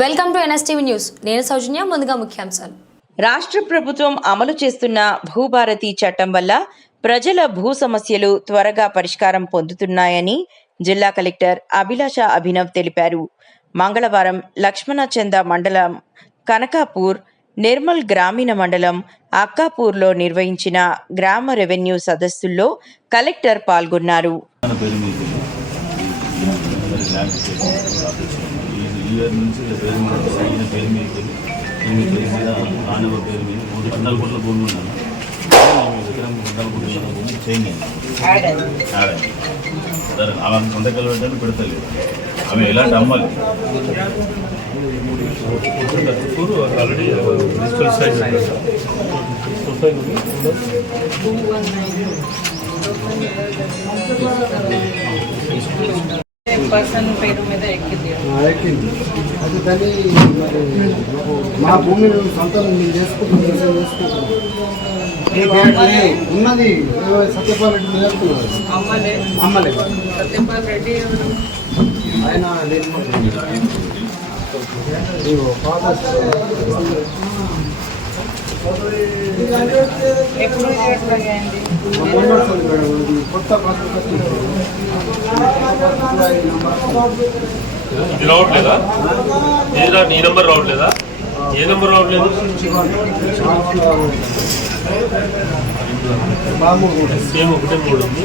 Welcome to NSTV news. నేను సౌజన్య ముందుగా ముఖ్యాంశాలు. రాష్ట్ర ప్రభుత్వం అమలు చేస్తున్న భూభారతి చట్టం వల్ల ప్రజల భూ సమస్యలు త్వరగా పరిష్కారం పొందుతున్నాయని జిల్లా కలెక్టర్ అభిలాష అభినవ్ తెలిపారు. మంగళవారం లక్ష్మణచంద మండలం కనకాపూర్ నిర్మల్ గ్రామీణ మండలం అక్కాపూర్లో నిర్వహించిన గ్రామ రెవెన్యూ సదస్సుల్లో కలెక్టర్ పాల్గొన్నారు. మన పేరు మీద మరి ల్యాండ్ ఈ ఇయర్ నుంచి ఇలా పేరు మీద ఈయన పేరు మీద ఈయన పేరు మీద నాన్నవ పేరు మీద మూడు పద్నాలుగు కోట్ల భూమి ఉన్నాను విక్రమ్ పద్నాలుగు కోట్ల భూమి చేంజ్ అయింది యాడ్ అయింది సరే ఆమె సంతకాలు పర్సన్ పేరు మీద ఎక్కింది. ఎక్కింది. అది మరి మాకు మా భూమి సొంతం మేము చేసుకుంటాం వ్యవసాయం. ఉన్నది. సత్యపాల్ రెడ్డి మీద వెళ్తున్నారు. అమ్మలే అమ్మలే సత్యపాల్ రెడ్డి? ఆయన ఎప్పుడు కొత్త వచ్చింది. ఇది రావట్లేదా? ఏది రా నీ నెంబర్ రావట్లేదా? ఏ నెంబర్ రావట్లేదు? సేమ్ ఒకటే మూడు ఉంది.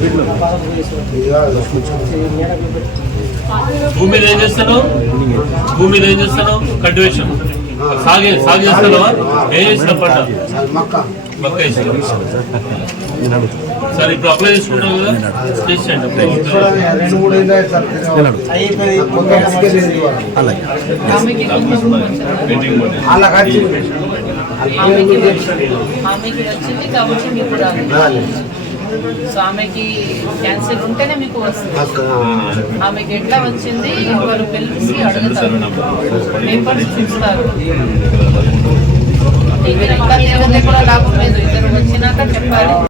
ఇప్పుడు భూమి మీద ఏం చేస్తాను భూమి ఏం చేస్తాను కల్టివేషన్. సాగే సాగు చేస్తావా ఏం చేసిన పంట మక్క. సరే ఇప్పుడు అప్లై కదా? చేసేయండి అప్లై వచ్చింది. కాబట్టి మీకు రాలేదు. సో ఆమెకి క్యాన్సర్ ఉంటేనే మీకు వస్తుంది. ఆమెకి ఎట్లా వచ్చింది వాళ్ళు పిలిచి అడుగుతారు. పేపర్స్ లాభం లేదు. ఇద్దరు వచ్చినాక చెప్పాలి.